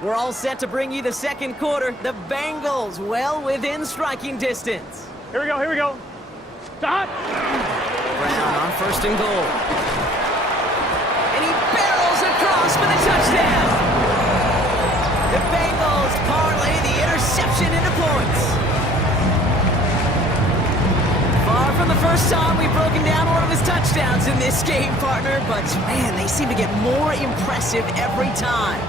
We're all set to bring you the second quarter. The Bengals well within striking distance. Here we go, here we go. Stop! Brown on first and goal. And he barrels across for the touchdown. The Bengals parlay the interception into points. Far from the first time we've broken down one of his touchdowns in this game, partner, but man, they seem to get more impressive every time.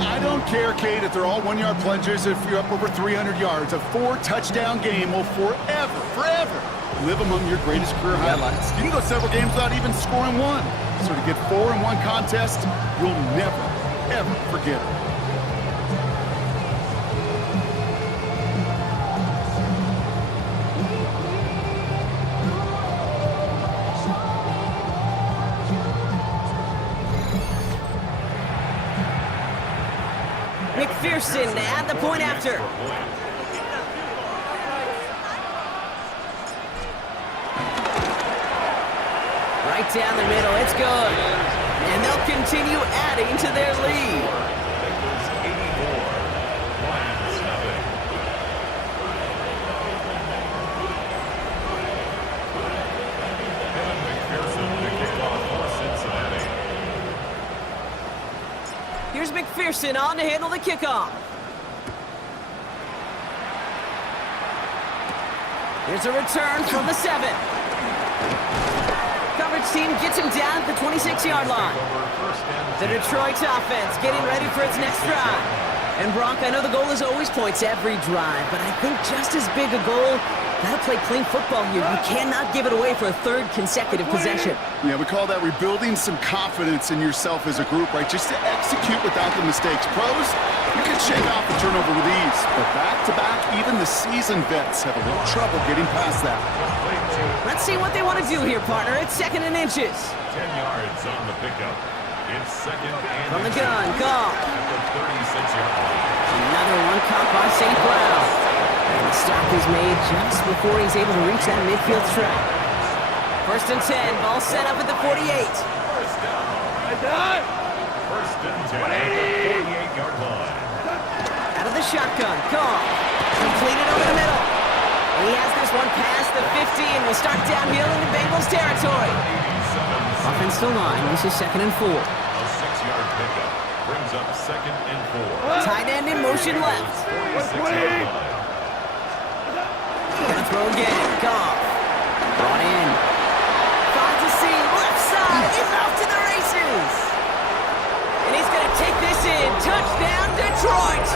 I don't care, Kate, if they're all one-yard plungers, if you're up over 300 yards. A 4-touchdown game will forever live among your greatest career highlights. You can go several games without even scoring one. So to get 4 in one contest, you'll never, ever forget it. McPherson at the point after. Right down the middle, it's good. And they'll continue adding to their lead. Here's McPherson on to handle the kickoff. Here's a return from the 7. Coverage team gets him down at the 26-yard line. The Detroit offense getting ready for its next drive. And Brock, I know the goal is always points every drive, but I think just as big a goal, gotta play clean football here. You cannot give it away for a third consecutive possession. Yeah, we call that rebuilding some confidence in yourself as a group, right? Just to execute without the mistakes. Pros, you can shake off the turnover with ease, but back-to-back, even the seasoned vets have a little trouble getting past that. Let's see what they want to do here, partner. It's 2nd and inches. 10 yards on the pickup. It's 2nd and from the gun, Goff. At the 36-yard line. Another one caught by St. Brown. And the stop is made just before he's able to reach that midfield strike. 1st and 10, ball set up at the 48. First down. 1st and 10 at the 48-yard line. Out of the shotgun, Goff. Completed over the middle. He has this one past the 50 and will start downhill into Bengals territory. Offensive line, this is 2nd and 4. A 6-yard pickup brings up 2nd and 4. Tight end in motion left. Gonna throw again, Goff. Brought in. Finds a seam, left side, he's off to the races. And he's gonna take this in, touchdown Detroit.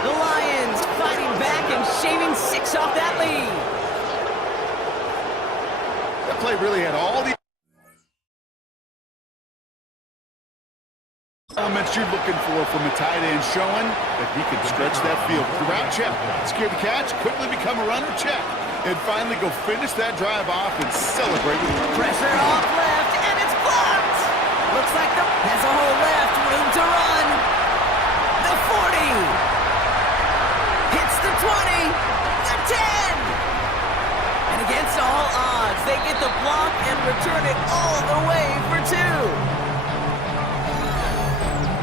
The Lions fighting back and shaving 6 off that lead. That play really had all the elements you're looking for from a tight end, showing that he can stretch that field. Route check, secure the catch, quickly become a runner, check, and finally go finish that drive off and celebrate with him. Pressure off left, and it's blocked. Looks like the has a hole left, room to run. The 40. Hits the 20, the 10. And against all odds, they get the block and return it all the way for 2.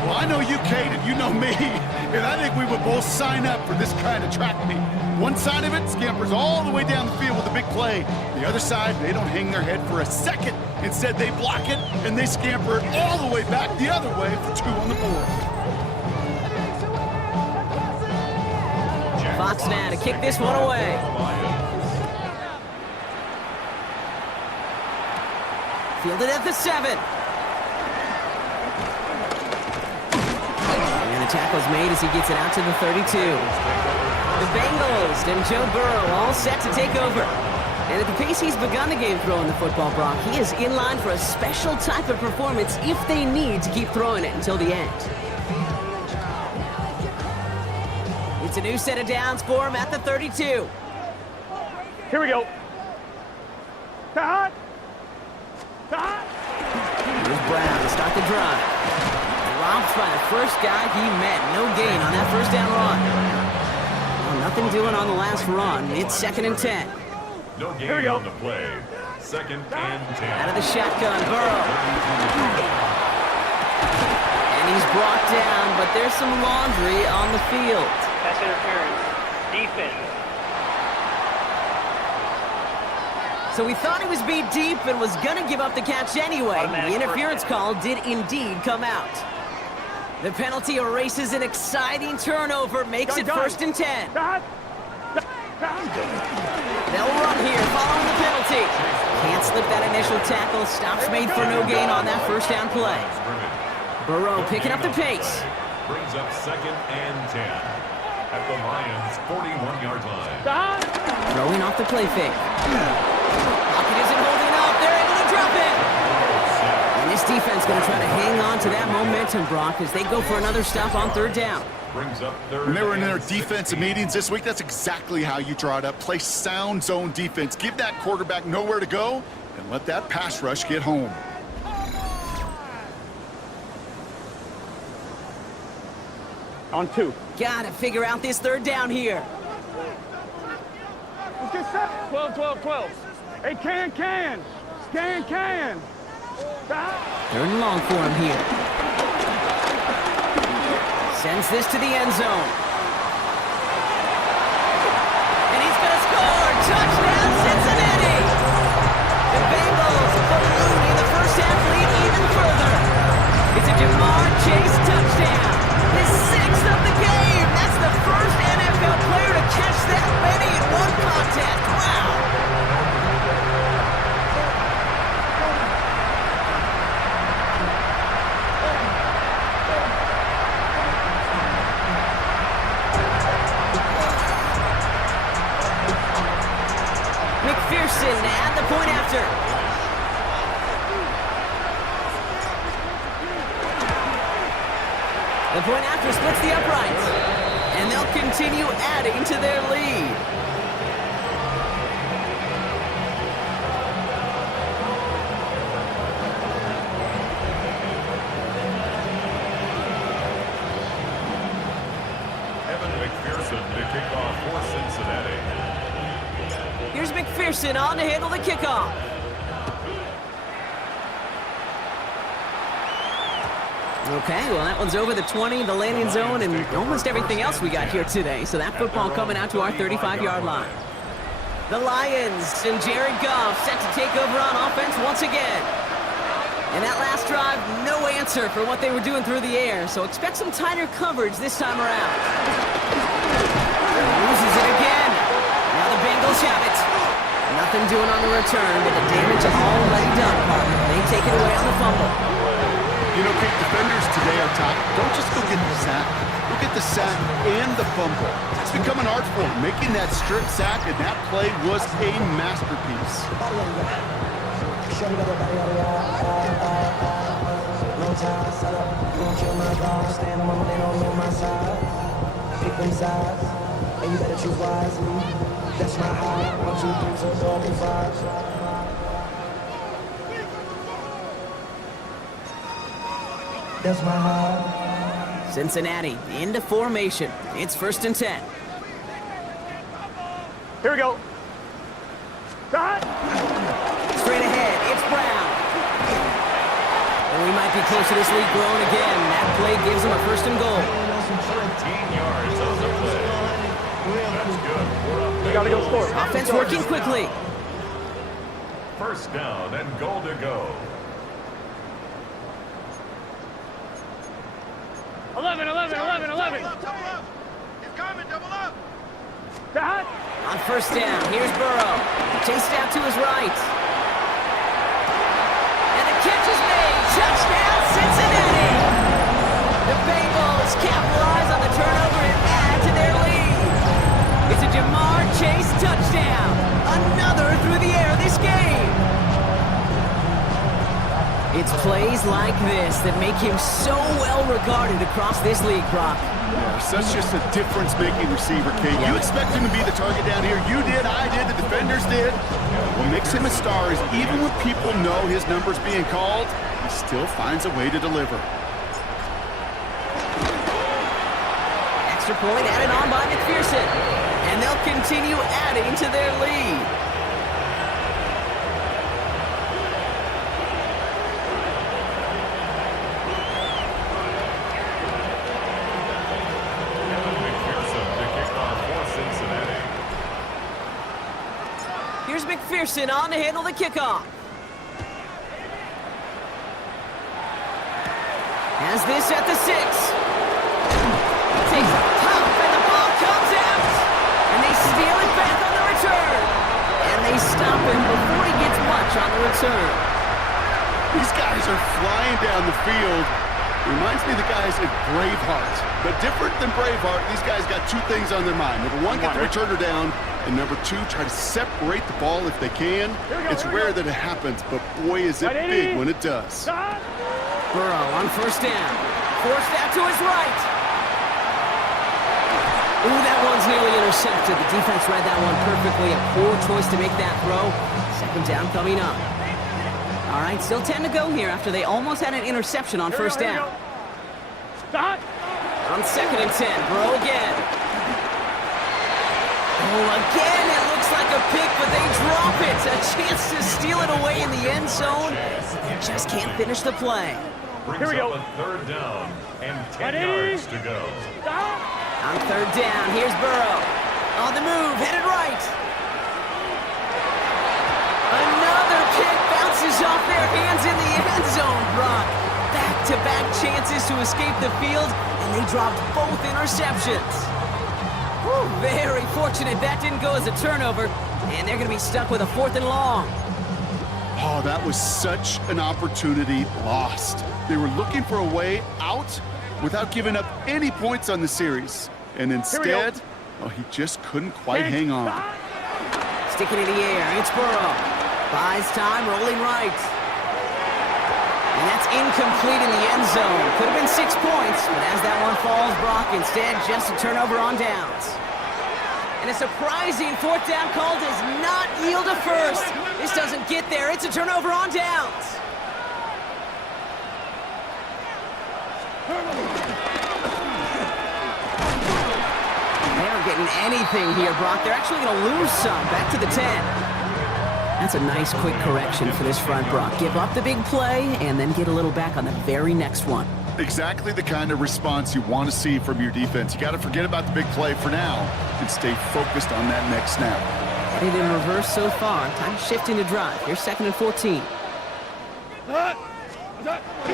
Well, I know you, Kate, and you know me, and I think we would both sign up for this kind of track meet. One side of it scampers all the way down the field with a big play. The other side, they don't hang their head for a second. Instead, they block it, and they scamper it all the way back the other way for 2 on the board. Fox now to kick this one away. Fielded at the 7. The tackle's made as he gets it out to the 32. The Bengals and Joe Burrow all set to take over. And at the pace he's begun the game throwing the football, Brock, he is in line for a special type of performance if they need to keep throwing it until the end. It's a new set of downs for him at the 32. Here we go. Cut! Here's Brown to start the drive. Robbed by the first guy he met. No gain on that first down run. Well, nothing doing on the last run. It's 2nd and 10. No gain on the play. 2nd and 10. Out of the shotgun, Burrow. And And he's brought down, but there's some laundry on the field. Pass interference. Defense. So we thought he was beat deep and was going to give up the catch anyway. Automatic The interference first call did indeed come out. The penalty erases an exciting turnover, makes it 1st and 10. Dot. They'll run here following the penalty. Can't slip that initial tackle. Stops made for no gain on that first down play. Burrow picking up the pace. Brings up 2nd and 10 at the Lions' 41-yard line. Dot. Throwing off the play fake. Pocket isn't holding up. They're able to drop it. And this defense going to try to hang on to that momentum, Brock, as they go for another stop on 3rd down. Brings up 3rd. When they were in their and defensive 16. meetings this week, that's exactly how you draw it up. Play sound zone defense. Give that quarterback nowhere to go, and let that pass rush get home. On 2. Gotta figure out this 3rd down here. Let's get set. 12, 12, 12. Hey, can. Dot. 3rd and long for him here. Sends this to the end zone. And he's going to score. Touchdown, Cincinnati. The Bengals balloon the first half lead even further. It's a Jamar Chase touchdown. His 6th of the game. That's the first NFL player to catch that many in one contest. Wow. McPherson at the point after. The point after splits the uprights. And they'll continue adding to their lead. Evan McPherson to kick off for Cincinnati. Here's McPherson on to handle the kickoff. Okay, well, that one's over the 20, the landing zone, and almost everything else we got here today. So that football coming out to our 35-yard line. The Lions and Jared Goff set to take over on offense once again. And that last drive, no answer for what they were doing through the air. So expect some tighter coverage this time around. Loses it again. Now the Bengals have it. Nothing doing on the return, but the damage already done, partner. They take it away on the fumble. You know, Kate, defenders today are taught, don't just go get the sack. Go get the sack and the fumble. It's become an art form. Making that strip sack, and that play was a masterpiece. And you better choose wisely. That's my high. 1, 2, 3, 4, 5. That's my high. Cincinnati into formation. It's 1st and 10. Here we go. Dot. Straight ahead, it's Brown. And we might be close to this lead growing again. That play gives them a 1st and goal. 13 yards on the play. That's good. We're up We gotta go score. Offense working quickly. 1st down and goal to go. 11. Dot. On 1st down, here's Burrow. Chased out to his right. And the catch is made. Touchdown, Cincinnati! The Bengals capitalize on the turnover and add to their lead. It's a Jamar Chase touchdown. Another through the air this game. It's plays like this that make him so well regarded across this league, Brock. Yeah, such just a difference-making receiver, Kate. Yeah. You expect him to be the target down here. You did, I did, the defenders did. What makes him a star is even when people know his number's being called, he still finds a way to deliver. Extra point added on by McPherson. And they'll continue adding to their lead. McPherson on to handle the kickoff. Has this at the 6. Takes a pop, and the ball comes out. And they steal it back on the return. And they stop him before he gets much on the return. These guys are flying down the field. Reminds me of the guys at Braveheart. But different than Braveheart, these guys got two things on their mind. Number one, get the returner down. And number two, try to separate the ball if they can. It's rare that it happens, but boy, is it big when it does. Burrow on first down. Forced out to his right. Ooh, that one's nearly intercepted. The defense read that one perfectly. A poor choice to make that throw. Second down coming up. All right, still 10 to go here after they almost had an interception on first down. Stop. On second and 10, Burrow again. Oh, again, it looks like a pick, but they drop it. A chance to steal it away in the end zone. They just can't finish the play. Here we go. A third down and 10 yards to go. On third down, here's Burrow. On the move, headed right. Another pick bounces off their hands in the end zone, Brock. Back-to-back chances to escape the field, and they dropped both interceptions. Whew, very fortunate that didn't go as a turnover, and they're going to be stuck with a 4th and long. Oh, that was such an opportunity lost. They were looking for a way out without giving up any points on the series. And instead, oh, he just couldn't quite hang on. Sticking in the air, it's Burrow. Buys time, rolling right. And that's incomplete in the end zone. Could have been 6 points, but as that one falls, Brock, instead just a turnover on downs. And a surprising 4th down call does not yield a first. This doesn't get there. It's a turnover on downs. They aren't getting anything here, Brock. They're actually going to lose some. Back to the 10. That's a nice quick correction for this front, Brock. Give up the big play and then get a little back on the very next one. Exactly the kind of response you want to see from your defense. You got to forget about the big play for now and stay focused on that next snap. Headed in reverse so far. Time to shift into drive. Here's 2nd and 14.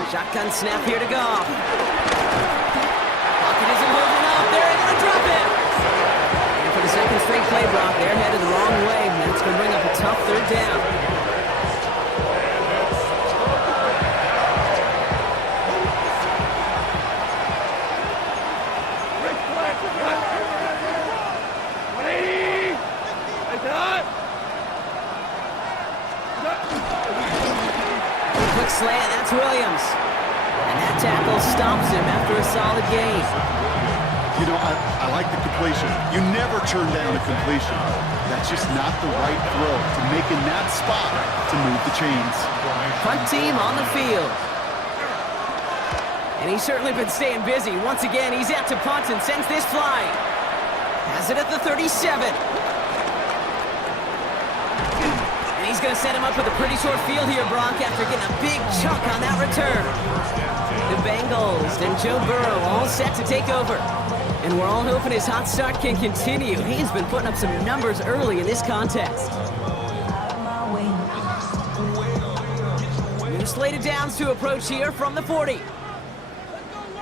Shotgun snap here to go. Pocket isn't holding up. They're able to drop it. And for the second straight play, Brock, they're headed the wrong way. That's going to bring up a tough 3rd down. Quick slant, that's Williams. And that tackle stops him after a solid gain. You know, I like the completion. You never turn down a completion. That's just not the right throw to make in that spot to move the chains. Punt team on the field. And he's certainly been staying busy. Once again, he's out to punt and sends this flying. Has it at the 37. And he's going to set him up with a pretty short field here, Brock, after getting a big chunk on that return. The Bengals and Joe Burrow all set to take over. And we're all hoping his hot start can continue. He's been putting up some numbers early in this contest. New slated downs to approach here from the 40.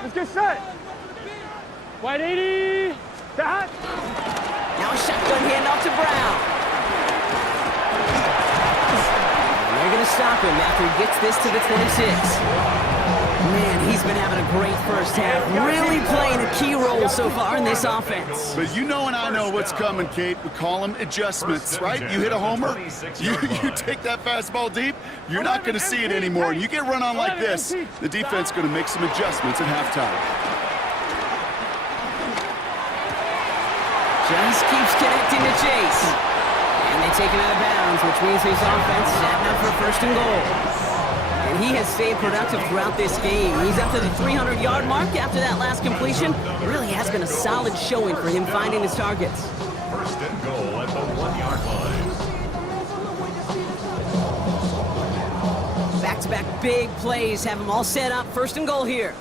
Let's get set. Wide 80. That. Now a shotgun handoff to Brown. And they're going to stop him after he gets this to the 26. Man, he's been having a great first half. Really playing a key role so far in this offense. But you know and I know what's coming, Kate. We call them adjustments, right? You hit a homer, you take that fastball deep, you're not going to see it anymore. And you get run on like this, the defense is going to make some adjustments at halftime. Just keeps connecting to Chase. And they take him out of bounds, which means his offense setting up for 1st and goal. And he has stayed productive throughout this game. He's up to the 300-yard mark after that last completion. It really has been a solid showing for him finding his targets. 1st and goal at the 1-yard line. Back-to-back big plays have him all set up. 1st and goal here.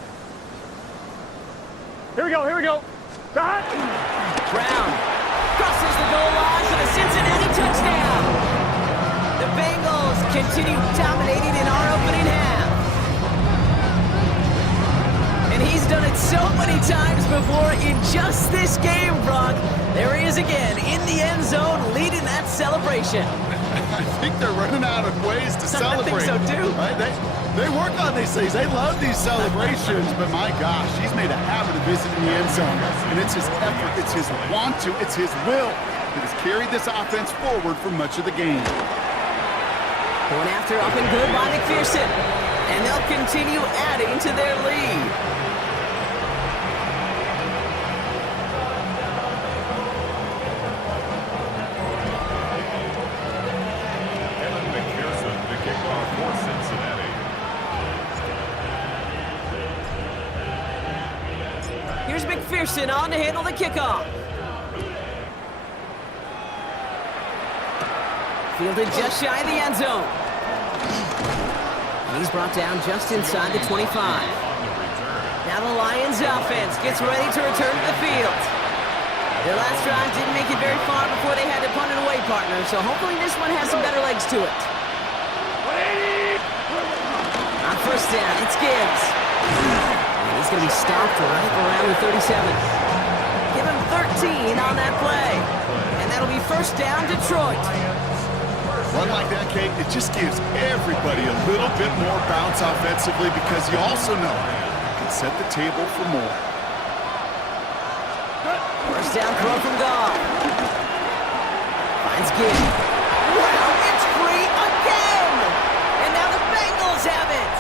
Here we go, here we go. Stop. Brown crosses the goal line for the Cincinnati touchdown. continue dominating in our opening half. And he's done it so many times before in just this game, Brock. There he is again in the end zone leading that celebration. I think they're running out of ways to celebrate. I think so, too. Right? They work on these things. They love these celebrations. But, my gosh, he's made a habit of visiting the end zone. And it's his effort, it's his want to, it's his will that has carried this offense forward for much of the game. Going after up and good by McPherson. And they'll continue adding to their lead. Here's McPherson on to handle the kickoff. Fielded just shy of the end zone. And he's brought down just inside the 25. Now the Lions offense gets ready to return to the field. Their last drive didn't make it very far before they had to punt it away, partner, so hopefully this one has some better legs to it. On first down, it's Gibbs. And he's going to be stopped right around the 37. Give him 13 on that play. And that'll be first down, Detroit. Run like that, Kate, it just gives everybody a little bit more bounce offensively because you also know you can set the table for more. First down throw from Goff. Finds Gibbs. Wow, it's free again! And now the Bengals have it!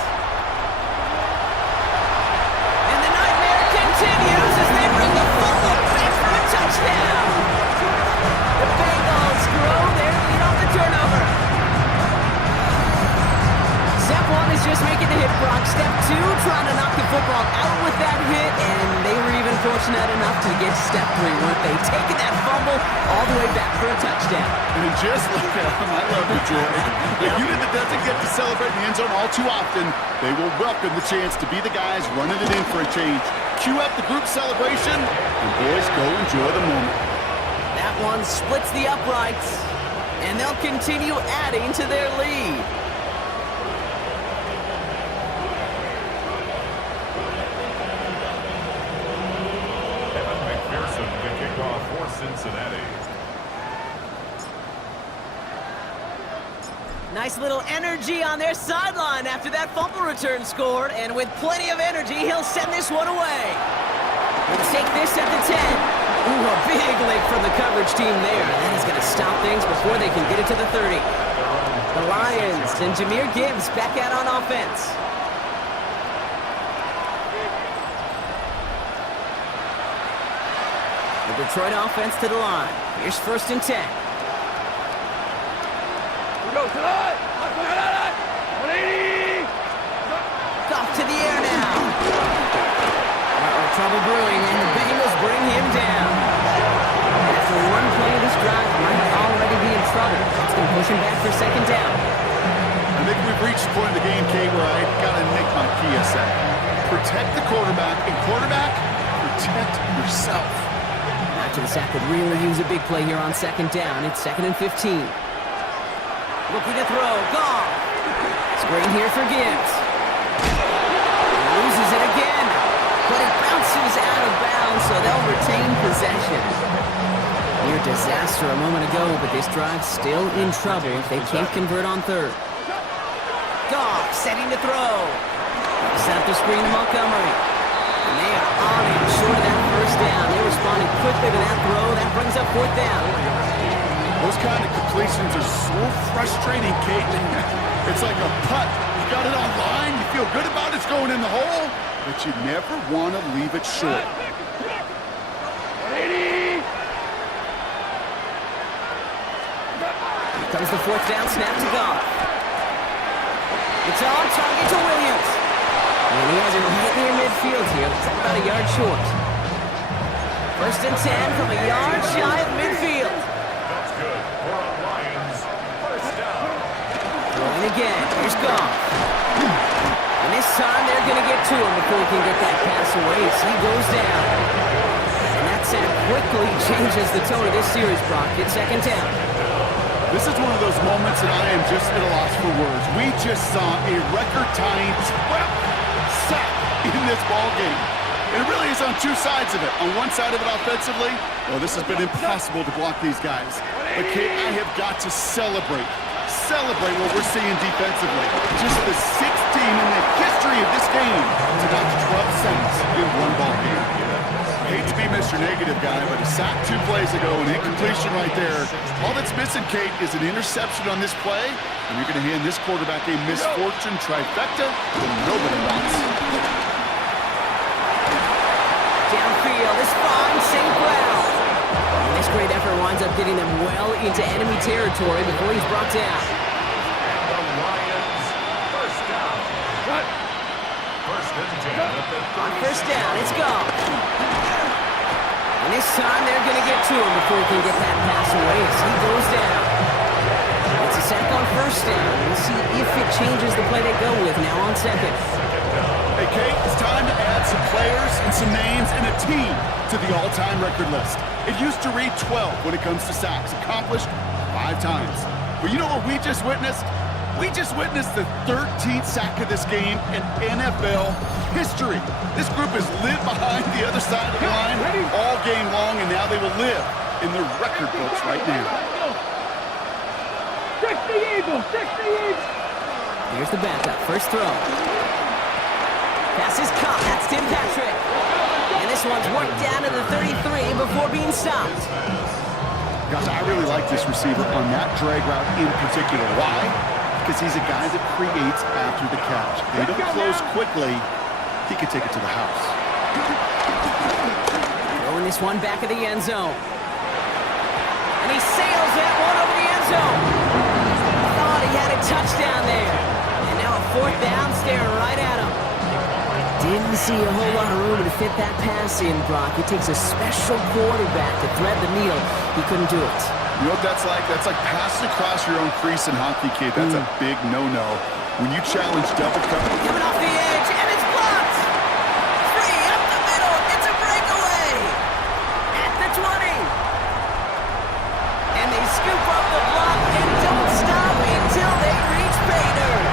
And the nightmare continues as they bring the fumble back for a touchdown! The Bengals grow their lead on the turnover. Step one is just making the hit, Brock. Step two, trying to knock the football out with that hit, and they were even fortunate enough to get to step three, weren't they? Taking that fumble all the way back for a touchdown. And just look at them. I love the joy. The unit that doesn't get to celebrate in the end zone all too often, they will welcome the chance to be the guys running it in for a change. Cue up the group celebration, and boys, go enjoy the moment. That one splits the uprights, and they'll continue adding to their lead. Cincinnati. Nice little energy on their sideline after that fumble return scored, and with plenty of energy, he'll send this one away. Let's take this at the 10. Ooh, a big lick from the coverage team there. That is going to stop things before they can get it to the 30. The Lions and Jahmyr Gibbs back out on offense. The Detroit offense to the line. Here's first and 10. Off to the air now. Trouble brewing, and the Bengals bring him down. After one play of this drive, might already be in trouble. It's going to push him back for second down. I think we've reached the point in the game, Kate, where I got to make my PSA. Protect the quarterback, and quarterback, protect yourself. After the sack could really use a big play here on second down. It's 2nd and 15. Looking to throw. Goff. Screen here for Gibbs. Loses it again. But it bounces out of bounds, so they'll retain possession. Near disaster a moment ago, but this drive's still in trouble if they can't convert on third. Goff setting to throw. Set the screen to Montgomery. And they are on him short of that first down. They responded quickly to that throw. That brings up fourth down. Those kind of completions are so frustrating, Kate. It's like a putt. You got it on line. You feel good about it. It's going in the hole. But you never want to leave it short. Here comes the fourth down snap to Goff. It's on target to Williams. And he has it right near midfield here. Looks like about a yard short. First and 10 from a yard shy of midfield. That's good for the Lions. First down. Throwing again. Here's Goff. And this time they're going to get to him before he can get that pass away as he goes down. And that sack quickly changes the tone of this series, Brock. It's second down. This is one of those moments that I am just at a loss for words. We just saw a record-tying 12th sack in this ball game. It really is on two sides of it. On one side of it offensively, well, this has been impossible to block these guys. But Kate, I have got to celebrate what we're seeing defensively. Just the 6th team in the history of this game to notch 12 sacks in one ball game. I hate to be Mr. Negative guy, but a sack 2 plays ago, an incompletion right there. All that's missing, Kate, is an interception on this play, and you're going to hand this quarterback a misfortune trifecta that nobody wants. Downfield is fine, St. Brown. And this great effort winds up getting them well into enemy territory before he's brought down. And the Lions, first down. Cut. First and 10 at the On first down, it's gone. And this time they're going to get to him before he can get that pass away as he goes down. It's a sack on first down. We'll see if it changes the play they go with now on second. Hey, Kate, it's time to add some players and some names and a team to the all-time record list. It used to read 12 when it comes to sacks, accomplished 5 times. But you know what we just witnessed? We just witnessed the 13th sack of this game in NFL history. This group has lived behind the other side of the line all game long, and now they will live in the record books right now. Stick the Eagles! Stick the Eagles! Here's the backup, first throw. Pass is caught, that's Tim Patrick. And this one's worked down to the 33 before being stopped. Guys, I really like this receiver on that drag route in particular. Why? Because he's a guy that creates after the catch. They don't close quickly. He could take it to the house. Throwing this one back of the end zone. And he sails that one over the end zone. Thought he had a touchdown there. And now a 4th down staring right at him. Didn't see a whole lot of room to fit that pass in, Brock. It takes a special quarterback to thread the needle. He couldn't do it. You know what that's like? That's like passing across your own crease in hockey, kid. That's a big no-no. When you challenge double coverage. Coming off the edge, and it's blocked! Free up the middle, it's a breakaway! At the 20! And they scoop up the block and don't stop until they reach pay dirt!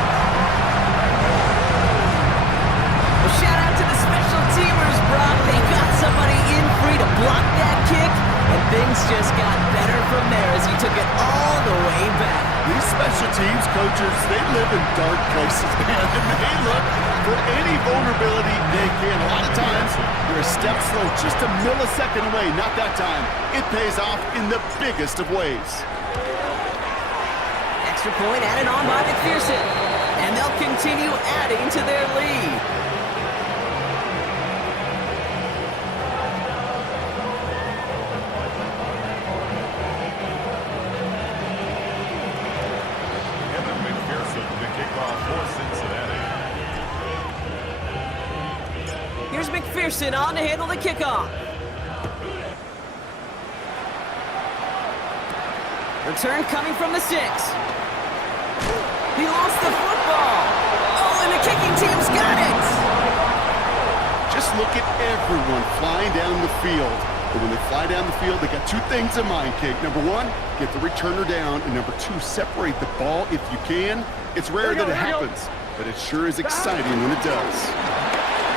Well, shout out to the special teamers, Brock. They got somebody in free to block that kick, and things just got better from there as he took it all the way back. These special teams coaches, they live in dark places, man, and they look for any vulnerability they can. A lot of times, they're a step slow, just a millisecond away. Not that time. It pays off in the biggest of ways. Extra point added on by McPherson, and they'll continue adding to their lead. Here's McPherson on to handle the kickoff. Return coming from the 6. He lost the football. Oh, and the kicking team's got it. Just look at everyone flying down the field. But when they fly down the field, they got 2 things in mind, Kate. Number 1, get the returner down. And number 2, separate the ball if you can. It's rare that it happens, but it sure is exciting when it does.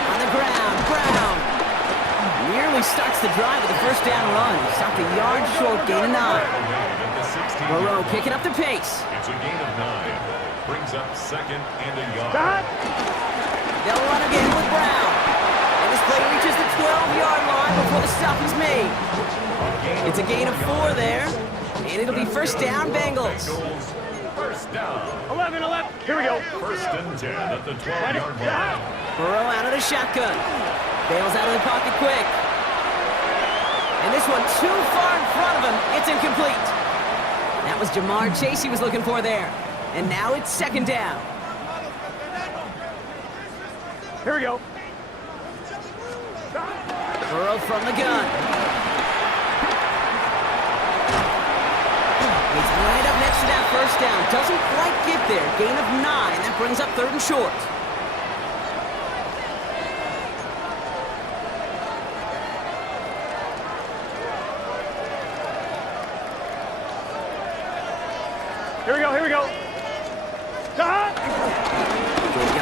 On the ground, Brown nearly starts the drive with a first down run. Stopped a yard short, gain of 9. Burrow picking up the pace. It's a gain of 9. Brings up 2nd and a yard. They'll run again with Brown. And this play reaches the 12-yard line before the stop is made. It's a gain of 4 there. And it'll be first down, Bengals. First down. 11. Here we go. First and 10 at the 12-yard line. Burrow out of the shotgun. Bails out of the pocket quick. And this one too far in front of him. It's incomplete. That was Jamar Chase he was looking for there. And now it's 2nd down. Here we go. Burrow from the gun. He's right up next to that first down. Doesn't quite get there. Gain of 9. That brings up 3rd and short.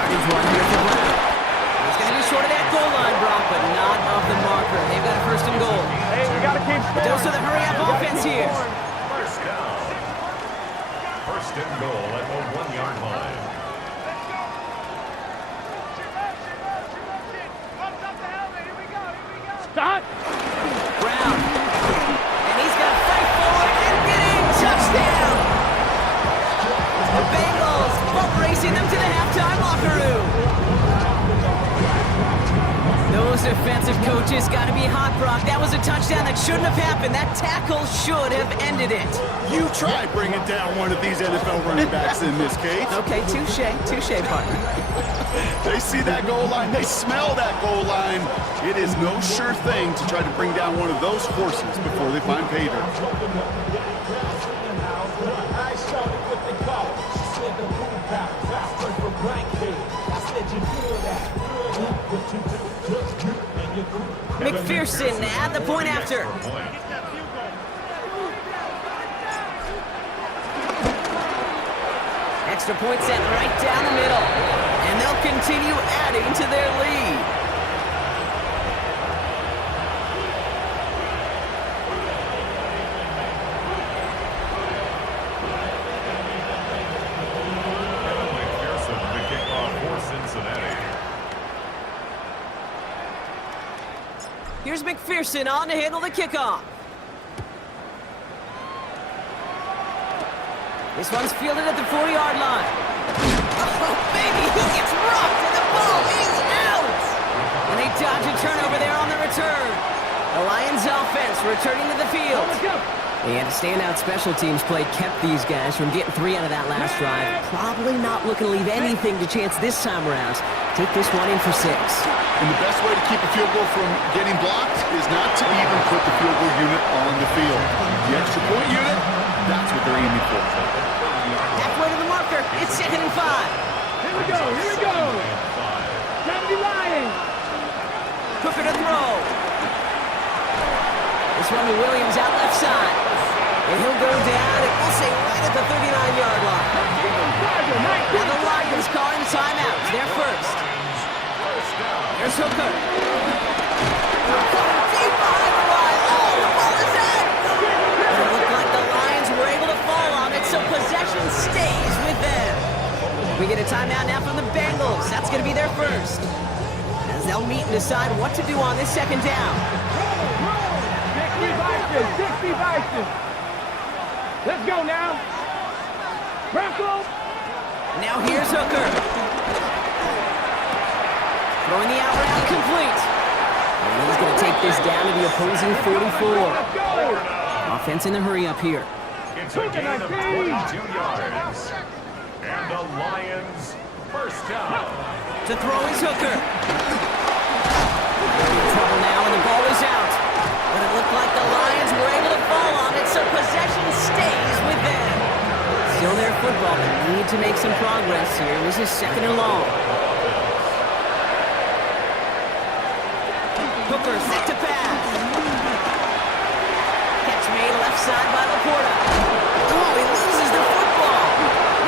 yardage run here for Brown. He's going to be short of that goal line, Brock, but not of the marker. They've got a first and goal. Hey, we got to keep A dose of the hurry-up offense here. First down. First and goal at the 1-yard line. Stop. Brown. And he's got to fight forward and get in. Touchdown. The Bengals boat racing them to the halftime locker room. Those defensive coaches got to be hot, Brock. That was a touchdown that shouldn't have happened. That tackle should have ended it. You try bringing down one of these NFL running backs in this case. Okay, touche, partner. They see that goal line. They smell that goal line. It is no sure thing to try to bring down one of those horses before they find pay dirt. McPherson at the point after. Extra point set right down the middle. And they'll continue adding to their lead. McPherson, the kickoff for Cincinnati. Here's McPherson on to handle the kickoff. This one's fielded at the 4-yard line. Oh, baby, he gets rocked and the ball is out. And they dodge a turnover there on the return. The Lions offense returning to the field. And standout special teams play kept these guys from getting 3 out of that last drive. Probably not looking to leave anything to chance this time around. Take this one in for 6. And the best way to keep a field goal from getting blocked is not to even put the field goal unit on the field. The extra point unit, that's what they're aiming for. Halfway to the marker. It's 2nd and 5. Here we go. Kennedy Lions. Cooker to throw. This one to Williams out left side. And he'll go down, and we'll say right at the 39-yard line. Now the Lions calling timeout. They're first. Here's Hooker. Going deep behind the line. Oh, the ball is out. And it looked like the Lions were able to fall on it, so possession stays with them. We get a timeout now from the Bengals. That's going to be their first. As they'll meet and decide what to do on this 2nd down. 60 Bison. Let's go now. Broncos. Now here's Hooker. Throwing the out route complete. And he's going to take this down to the opposing 44. Offense in the hurry up here. It's a gain of 22 yards. And the Lions first down. To throw is Hooker. In trouble now, and the ball is out. But it looked like the Lions were able to fall on it, so possession stays with them. Still their football, they need to make some progress here. This is 2nd and long. Hooker set to pass. Catch made left side by Laporta. Oh, he loses the football.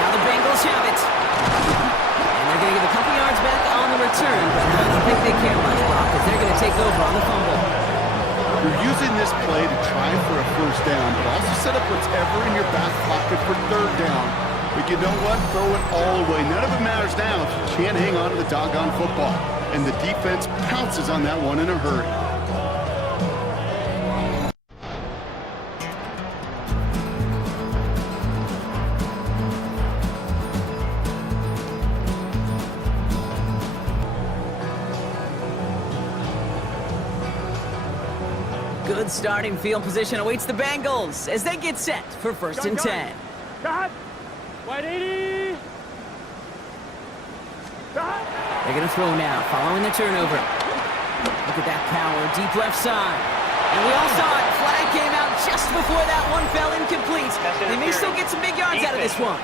Now the Bengals have it. And they're going to get a couple yards back on the return, but I don't think they care much, Brock, because they're going to take over on the fumble. You're using this play to try for a first down, but also set up whatever in your back pocket for 3rd down. But you know what? Throw it all away. None of it matters now if you can't hang on to the doggone football. And the defense pounces on that one in a hurry. Good starting field position awaits the Bengals as they get set for 1st and 10. Cut. 180. Cut. They're going to throw now, following the turnover. Look at that power, deep left side. And we all saw it. Flag came out just before that one fell incomplete. They may still get some big yards out of this one.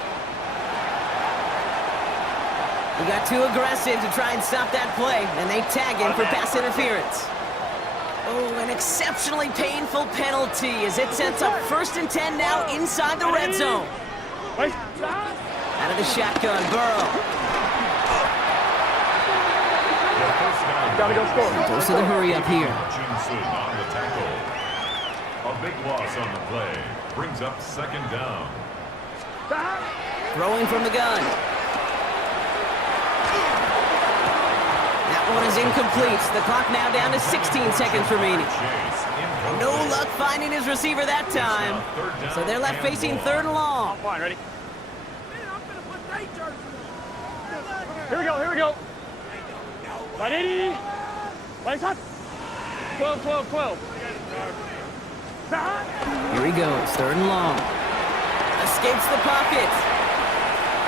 He got too aggressive to try and stop that play, and they tag him for pass interference. Oh, an exceptionally painful penalty as it sets up 1st and 10 now inside the red zone. Out of the shotgun, Burrow. Gotta go score. Goes to the hurry up here. Hutchinson on the tackle. A big loss on the play. Brings up second down. Throwing from the gun. That one is incomplete. The clock now down to 16 seconds remaining. Chase incomplete. No luck finding his receiver that time. So they're left facing third and long. Fine, ready? Here we go, here we go. Right 80. Right hot. 12, 12, 12. Here he goes, third and long. Escapes the pocket.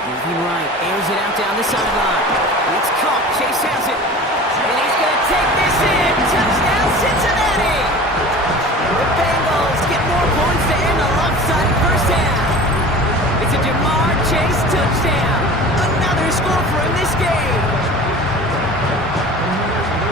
Moving right, airs it out down the sideline. It's caught, Chase has it. And he's going to take this in. Touchdown, Cincinnati! The Bengals get more points to end a lopsided first half. It's a Jamar Chase touchdown. Another score for him this game.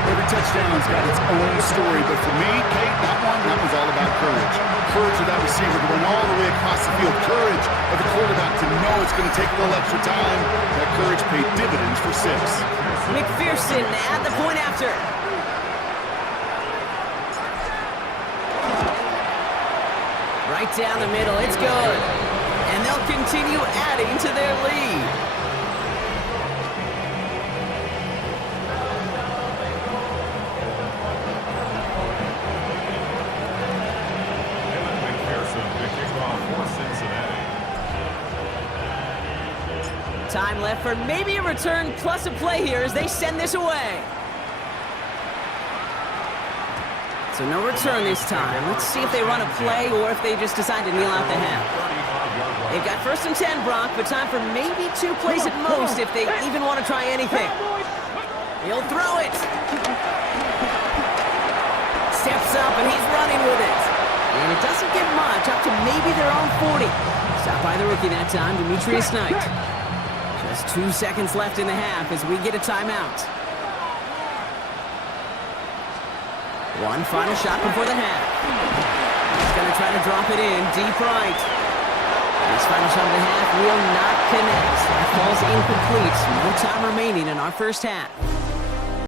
Every touchdown's got its own story, but for me, Kate, that was all about courage. Courage of that receiver to run all the way across the field. Courage of the quarterback to know it's going to take a little extra time. That courage paid dividends for 6. McPherson at the point after. Right down the middle, it's good. And they'll continue adding to their lead. McPherson to kick off for Cincinnati. Time left for maybe a return plus a play here as they send this away. So no return this time. Let's see if they run a play or if they just decide to kneel out the half. They've got 1st and 10, Brock, but time for maybe 2 plays at most if they even want to try anything. He'll throw it. Steps up and he's running with it. And it doesn't get much, up to maybe their own 40. Stopped by the rookie that time, Demetrius Knight. Just 2 seconds left in the half as we get a timeout. One final shot before the half. He's going to try to drop it in deep right. This final shot of the half will not connect. That falls incomplete. No time remaining in our first half.